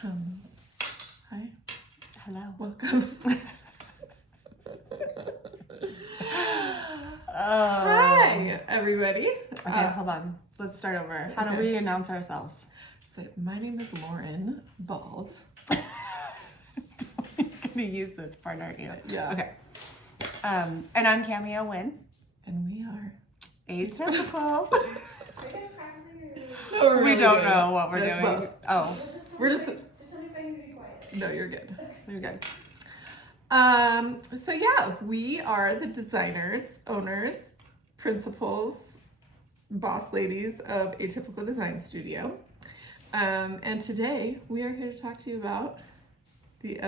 Hi. Hello. Welcome. Hi, everybody. Okay, hold on. Let's start over. How do okay. we announce ourselves? So, my name is Lauren Bald. You're gonna use this part, aren't you? Yeah. Okay. And I'm Cameo Wynn. And we are Atypical. No, we're We really don't doing know it. what we're That's doing. both. Oh, We're just. Tell me if I need to be quiet. No, you're good. you're good. So yeah, we are the designers, owners, principals, boss ladies of Atypical Design Studio. And today we are here to talk to you about the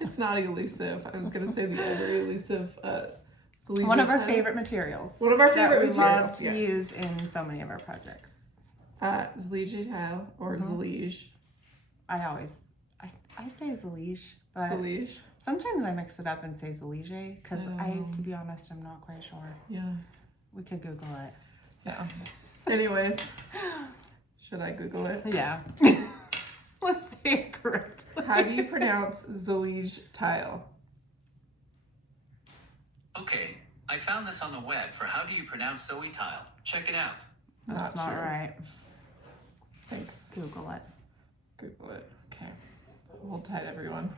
it's not elusive. I was gonna say the ever elusive Zellige One of our tile. favorite materials. One of our that favorite we love materials, to yes. use in so many of our projects. Zellige tile or Zellige. I say Zellige, but Zellige. sometimes I mix it up and say Zellige because to be honest, I'm not quite sure. Yeah. We could Google it. Yeah. Anyways, should I Google it? Yeah. Let's say it correctly. How do you pronounce Zellige tile? Okay, I found this on the web for how do you pronounce Zoe tile. Check it out. That's not true. right. Thanks. Google it. Google it. Okay. Hold tight, everyone.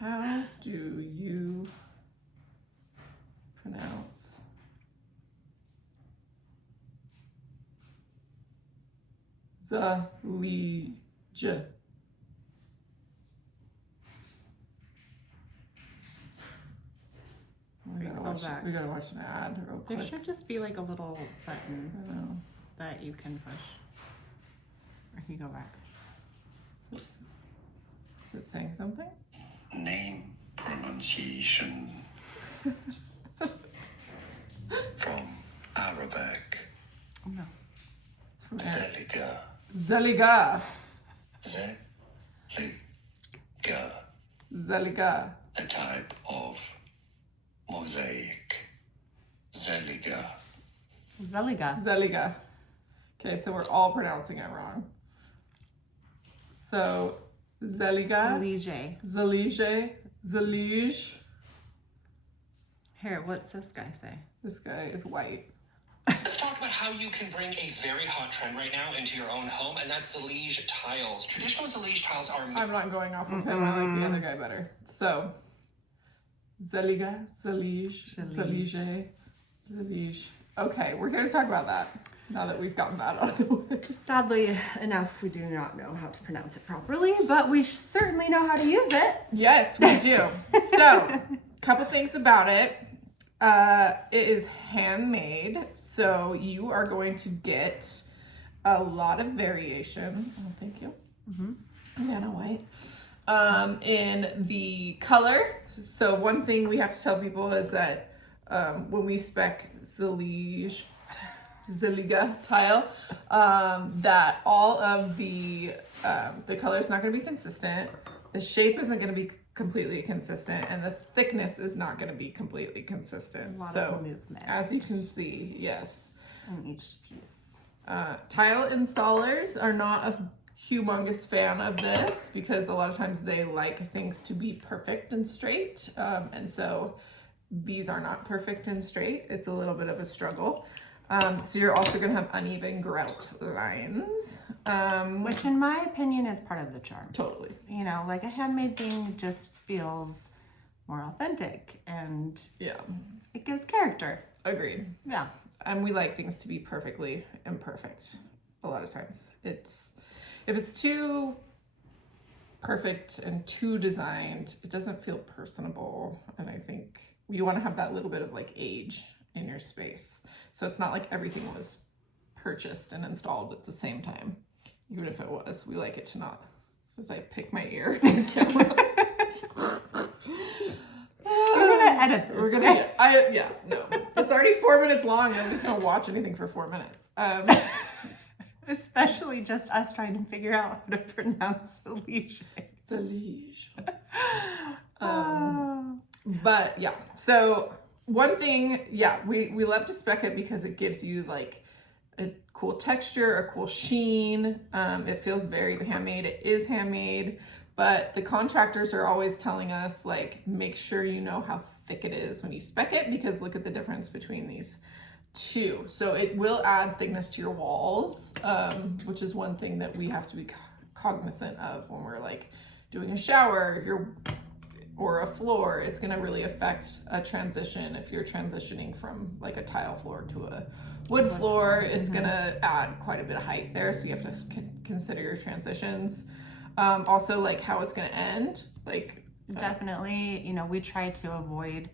How do you pronounce Zellige? We gotta watch an ad real quick. There should just be like a little button I know. that you can push. Or you go back. Is it saying something? Name pronunciation from Arabic. No. It's from Zellige. Zellige. Zellige. Zellige. A type of mosaic. Zellige. Zellige. Zellige. Okay, so we're all pronouncing it wrong. So, Zellige, Zellige. Zellige, Zellige. Here, what's this guy say? This guy is white. Let's talk about how you can bring a very hot trend right now into your own home, and that's Zellige tiles. Traditional Zellige tiles are I'm not going off of him. I like the other guy better. So, Zellige, Zellige, Zellige, Zellige. Okay, we're here to talk about that. Now that we've gotten that out of the way. Sadly enough, we do not know how to pronounce it properly, but we certainly know how to use it. Yes, we do. So, couple things about it. It is handmade, so you are going to get a lot of variation. Oh, thank you. Vanna White. In the color. So one thing we have to tell people is that when we spec Zellige tile, that all of the color is not going to be consistent. The shape isn't going to be completely consistent, and the thickness is not going to be completely consistent. A lot So, of movement as you can see, yes. in each piece. Tile installers are not a humongous fan of this because a lot of times they like things to be perfect and straight. And so these are not perfect and straight. It's a little bit of a struggle. So you're also going to have uneven grout lines. Which in my opinion is part of the charm. Totally. You know, like a handmade thing just feels more authentic and Yeah. it gives character. Agreed. Yeah. And we like things to be perfectly imperfect a lot of times. If it's too perfect and too designed, it doesn't feel personable. And I think you want to have that little bit of like age in your space. So it's not like everything was purchased and installed at the same time. Even if it was, we like it to not. As I pick my ear on camera. We're gonna edit this. We're gonna. No. It's already 4 minutes long. Nobody's gonna watch anything for 4 minutes. Especially just us trying to figure out how to pronounce Zellige. Zellige. But yeah, so one thing, yeah, we love to spec it because it gives you like a cool texture, a cool sheen. It feels very handmade. It is handmade, but the contractors are always telling us like, make sure you know how thick it is when you spec it, because look at the difference between these two. So it will add thickness to your walls, which is one thing that we have to be cognizant of when we're like doing a shower or a floor. It's going to really affect a transition. If you're transitioning from like a tile floor to a wood floor, it's going to add quite a bit of height there. So you have to consider your transitions. Also like how it's going to end. Like definitely, you know, we try to avoid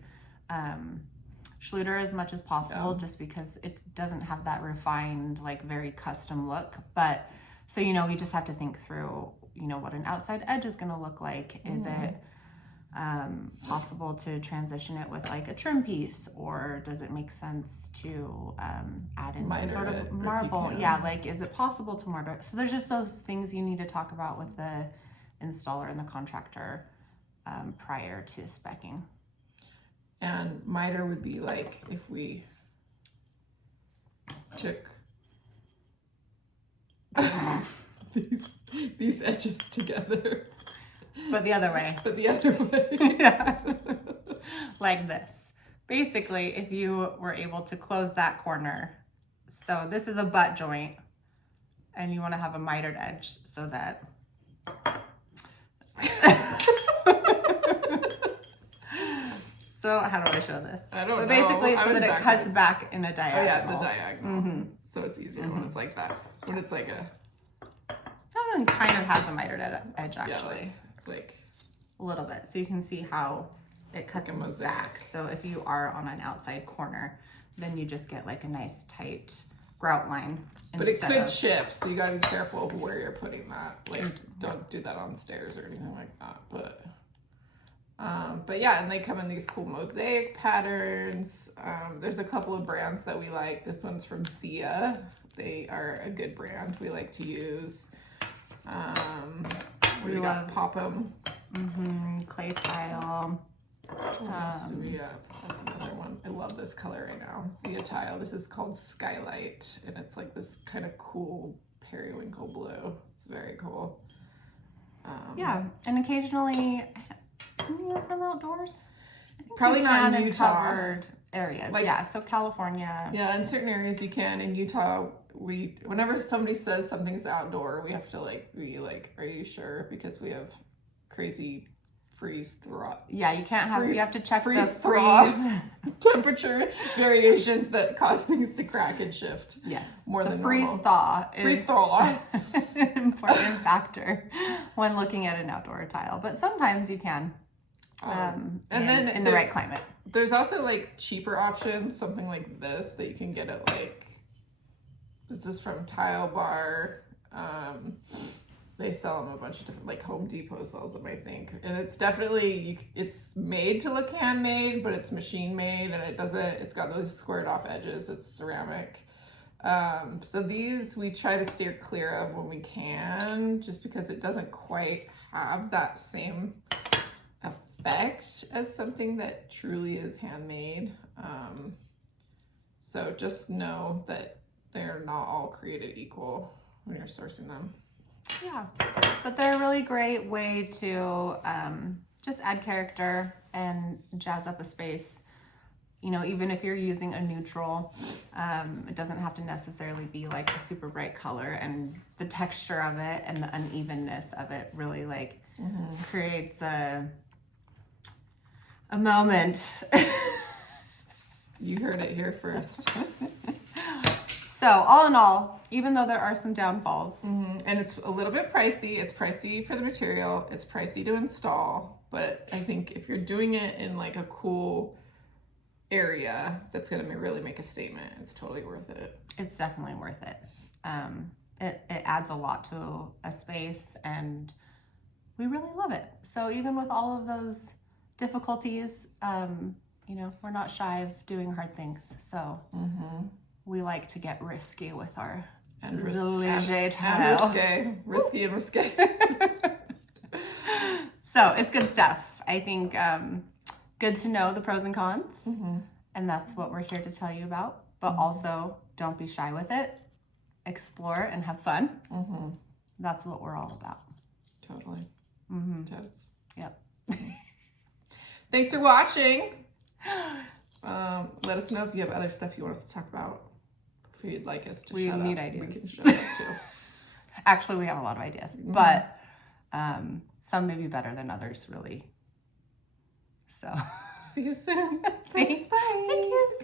Schluter as much as possible, just because it doesn't have that refined, like very custom look. But so, you know, we just have to think through, you know, what an outside edge is going to look like. Is it possible to transition it with like a trim piece, or does it make sense to add in some sort of marble? Yeah, like is it possible to mortar it? So there's just those things you need to talk about with the installer and the contractor prior to speccing. And miter would be like if we took these edges together. But the other way. But the other way. Yeah. Like this. Basically, if you were able to close that corner, so this is a butt joint, and you want to have a mitered edge so that so how do I show this? I don't know. But basically, I so was that it cuts back in a Oh diagonal. yeah, it's a diagonal. So it's easier when it's like that. When it's like a That one kind of has a mitered edge actually. yeah, like A little bit, so you can see how it cuts Like a mosaic. back. So if you are on an outside corner, then you just get like a nice tight grout line. but it instead could of- chip, so you gotta be careful of where you're putting that. Like don't do that on stairs or anything like that. But yeah, and they come in these cool mosaic patterns. There's a couple of brands that we like. This one's from Zia. They are a good brand we like to use. We got Pop'em. clay tile. What else do we have? That's another one. I love this color right now. Zia tile. This is called Skylight, and it's like this kind of cool periwinkle blue. It's very cool. Yeah, and occasionally, can you use them outdoors? I think Probably you not can in Utah. covered areas. Like- yeah, so California. Yeah, in certain areas you can. In Utah, whenever somebody says something's outdoor, we have to be like, are you sure? Because we have crazy freeze thaw. Yeah, you can't have. You have to check the thaw freeze. temperature variations that cause things to crack and shift. Yes, More the than freeze normal. thaw is Freeze thaw. an important factor when looking at an outdoor tile. But sometimes you can, And in then the right climate. There's also like cheaper options, something like this that you can get at like, this is from Tile Bar. They sell them a bunch of different, like Home Depot sells them, I think. And it's definitely, it's made to look handmade, but it's machine made, and it's got those squared off edges. It's ceramic. So these we try to steer clear of when we can, just because it doesn't quite have that same effect as something that truly is handmade. So just know that they're not all created equal when you're sourcing them. Yeah, but they're a really great way to just add character and jazz up a space. You know, even if you're using a neutral, it doesn't have to necessarily be like a super bright color, and the texture of it and the unevenness of it really like creates a moment. You heard it here first. So all in all, even though there are some downfalls, And it's a little bit pricey. It's pricey for the material. It's pricey to install. But I think if you're doing it in like a cool area that's going to really make a statement, it's totally worth it. it's definitely worth it. It adds a lot to a space, and we really love it. So even with all of those difficulties, you know, we're not shy of doing hard things. So we like to get risky with our Zellige tile. Risky and risque. So it's good stuff. I think good to know the pros and cons. And that's what we're here to tell you about. But also, don't be shy with it. Explore and have fun. That's what we're all about. Totally. Totes. Yep. Thanks for watching. Let us know if you have other stuff you want us to talk about. If you'd like us to We shut up, need we ideas. can shut up too. Actually, we have a lot of ideas, but some may be better than others, really. So, See you soon. thanks. Bye. Thank you.